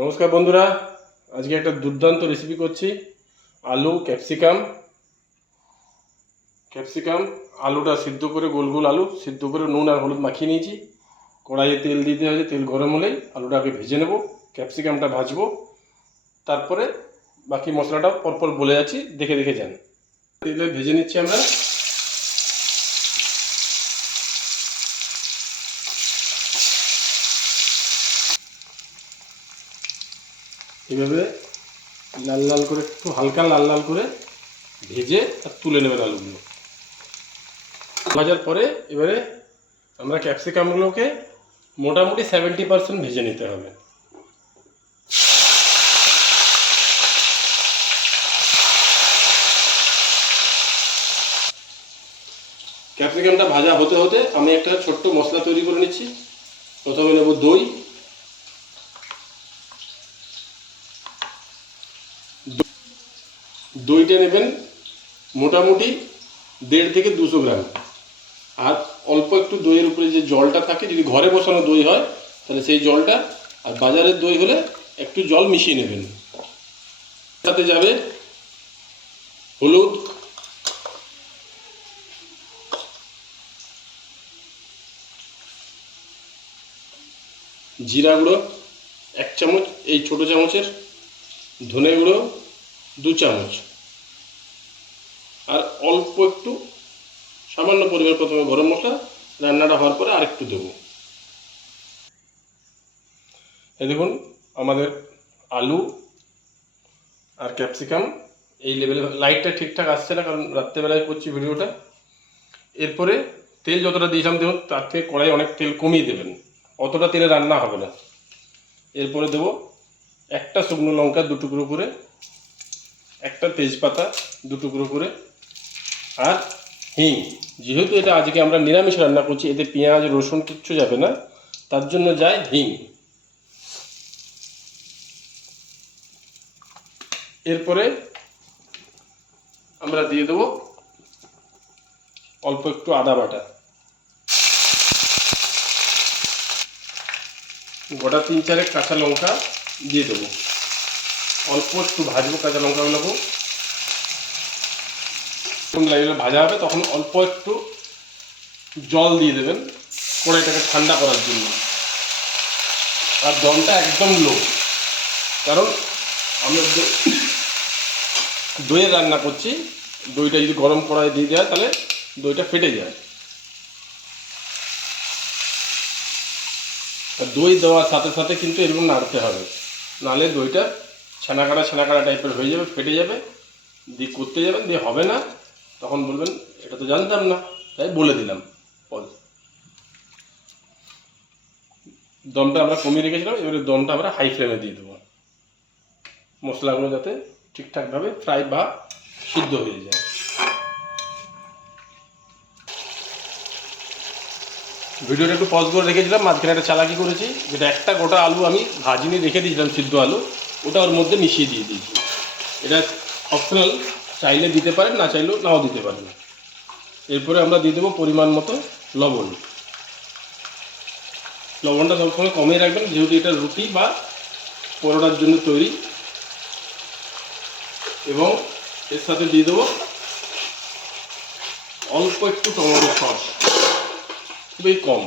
নমস্কার বন্ধুরা, আজকে একটা দুর্দান্ত রেসিপি করছি। আলু ক্যাপসিকাম আলুটা সিদ্ধ করে, গোল গোল আলু সিদ্ধ করে নুন আর হলুদ মাখিয়ে নিয়েছি। কড়াইয়ে তেল দিতে হবে, তেল গরম হলেই আলুটাকে ভেজে নেব, ক্যাপসিকামটা ভাজবো, তারপরে বাকি মশলাটা পরপর বলে যাচ্ছি, দেখে দেখে যান। তেলে ভেজে নিচ্ছি আমরা। এভাবে লাল লাল করে, একটু হালকা লাল লাল করে ভেজে আর তুলে নেবেন আলুগুলো। ভাজার পরে এবারে আমরা ক্যাপসিকামগুলোকে মোটামুটি 70% ভেজে নিতে হবে। ক্যাপসিকামটা ভাজা হতে হতে আমি একটা ছোট্ট মশলা তৈরি করে নিচ্ছি। প্রথমে নেব দই। দইটা নেবেন মোটামুটি 1.5 থেকে 200 গ্রাম। আর অল্প একটু দইয়ের উপরে যে জলটা থাকে, যদি ঘরে বসানো দই হয় তাহলে সেই জলটা, আর বাজারের দই হলে একটু জল মিশিয়ে নেবেন। সাথে যাবে হলুদ, জিরা গুঁড়ো 1 চামচ, এই ছোটো চামচের, ধনে গুঁড়ো 2 চামচ, আর অল্প একটু সামান্য পরিমাণ প্রথমে গরম মশলা, রান্নাটা হওয়ার পরে আর একটু দেবো। এই দেখুন আমাদের আলু আর ক্যাপসিকাম এই লেভেলে। লাইটটা ঠিকঠাক আসছে না কারণ রাত্রেবেলায় করছি ভিডিওটা। এরপরে তেল যতটা দিয়েছিলাম দেখুন, তার থেকে কড়াই অনেক তেল কমিয়ে দেবেন, অতটা তেলে রান্না হবে না। এরপরে দেবো একটা শুকনো লঙ্কা 2 টুকরো করে, একটা তেজপাতা 2 টুকরো করে, আর হিং। যেহেতু এটা আজকে আমরা নিরামিষ রান্না করছি, এতে পেঁয়াজ রসুন কিচ্ছু যাবে না, তার জন্য যায় হিং। এরপরে আমরা দিয়ে দেবো অল্প একটু আদা বাটা, গোটা 3-4 কাঁচা লঙ্কা দিয়ে দেবো। অল্প একটু ভাজবো কাঁচা লঙ্কাগুলোকে। যখন লাগলে ভাজা হবে তখন অল্প একটু জল দিয়ে দেবেন কড়াইটাকে ঠান্ডা করার জন্য। আর দমটা একদম লো, কারণ আমরা দইয়ের রান্না করছি। দইটা যদি গরম কড়াই দিয়ে দেয় তাহলে দইটা ফেটে যায়। দই দেওয়ার সাথে সাথে কিন্তু এরকম নাড়তে হবে, নাহলে দইটা ছানাকাটা টাইপের হয়ে যাবে, ফেটে যাবে, দিয়ে করতে যাবেন, দিয়ে হবে না, তখন বলবেন এটা তো জানতাম না, তাই বলে দিলাম। দমটা আমরা কমিয়ে রেখেছিলাম, এবারে দমটা আমরা হাই ফ্লেমে দিয়ে দেবো, মশলাগুলো যাতে ঠিকঠাকভাবে ফ্রাই বা সিদ্ধ হয়ে যায়। ভিডিওটা একটু পজ করে রেখেছিলাম, মাঝখানে একটা চালাকি করেছি, যেটা একটা গোটা আলু আমি ভাজিনি রেখে দিয়েছিলাম, সিদ্ধ আলু, ওটা ওর মধ্যে মিশিয়ে দিয়ে দিয়েছি। এটা অপশনাল, চাইলে দিতে পারেন, না চাইলেও নাও দিতে পারেন। এরপরে আমরা দিয়ে দেবো পরিমাণ মতো লবণ। লবণটা সবসময় কমিয়ে রাখবেন, যেহেতু এটা রুটি বা পরোটার জন্য তৈরি। এবং এর সাথে দিয়ে দেবো অল্প একটু টমেটো সস, খুবই কম।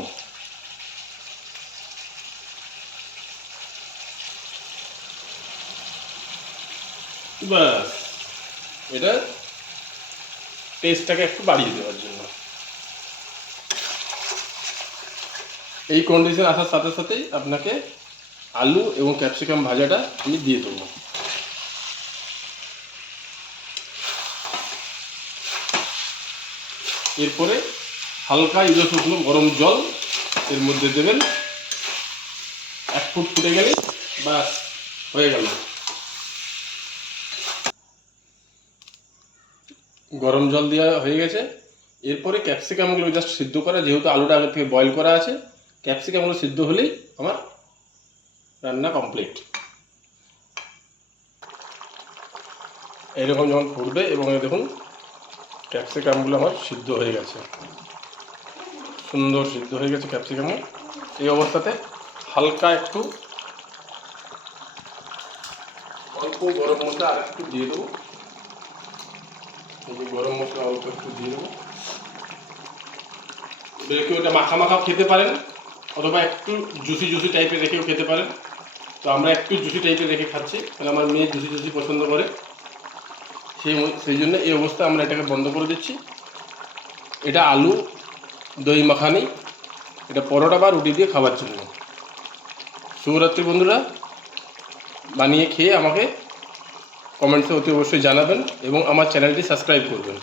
ব্যাস, এটা টেস্টটাকে একটু বাড়িয়ে দেওয়ার জন্য। এই কন্ডিশন আসার সাথে সাথেই আপনাকে আলু এবং ক্যাপসিকাম ভাজাটা আমি দিয়ে দেবো। এরপরে হালকা ইলো শুকনো গরম জল এর মধ্যে দেবেন। 1 ফুট ফুটে গেলে বাস হয়ে গেল। গরম জল দেওয়া হয়ে গেছে। এরপরে ক্যাপসিকামগুলো জাস্ট সিদ্ধ করা, যেহেতু আলুটা আগে থেকে বয়েল করা আছে, ক্যাপসিকামগুলো সিদ্ধ হলেই আমার রান্না কমপ্লিট। এইরকম যখন ফুটবে এবং দেখুন ক্যাপসিকামগুলো আমার সিদ্ধ হয়ে গেছে, সুন্দর সিদ্ধ হয়ে গেছে ক্যাপসিকামও। এই অবস্থাতে হালকা একটু অল্প গরম মশলা আর একটু দিয়ে দেবো। এই যে গরম মশলা অল্প একটু দিয়ে দেবো। কেউ এটা মাখা মাখাও খেতে পারেন, অথবা একটু জুসি জুসি টাইপের রেখেও খেতে পারেন। তো আমরা একটু জুসি টাইপের রেখে খাচ্ছি, কারণ আমার মেয়ে জুসি জুসি পছন্দ করে। সেই জন্য এই অবস্থা আমরা এটাকে বন্ধ করে দিচ্ছি। এটা আলু দই মাখানি, এটা পরোটা বা রুটি দিয়ে খাওয়ার জন্য। শুভরাত্রি বন্ধুরা, বানিয়ে খেয়ে আমাকে কমেন্টসে অতি অবশ্যই জানাবেন এবং আমার চ্যানেলটি সাবস্ক্রাইব করবেন।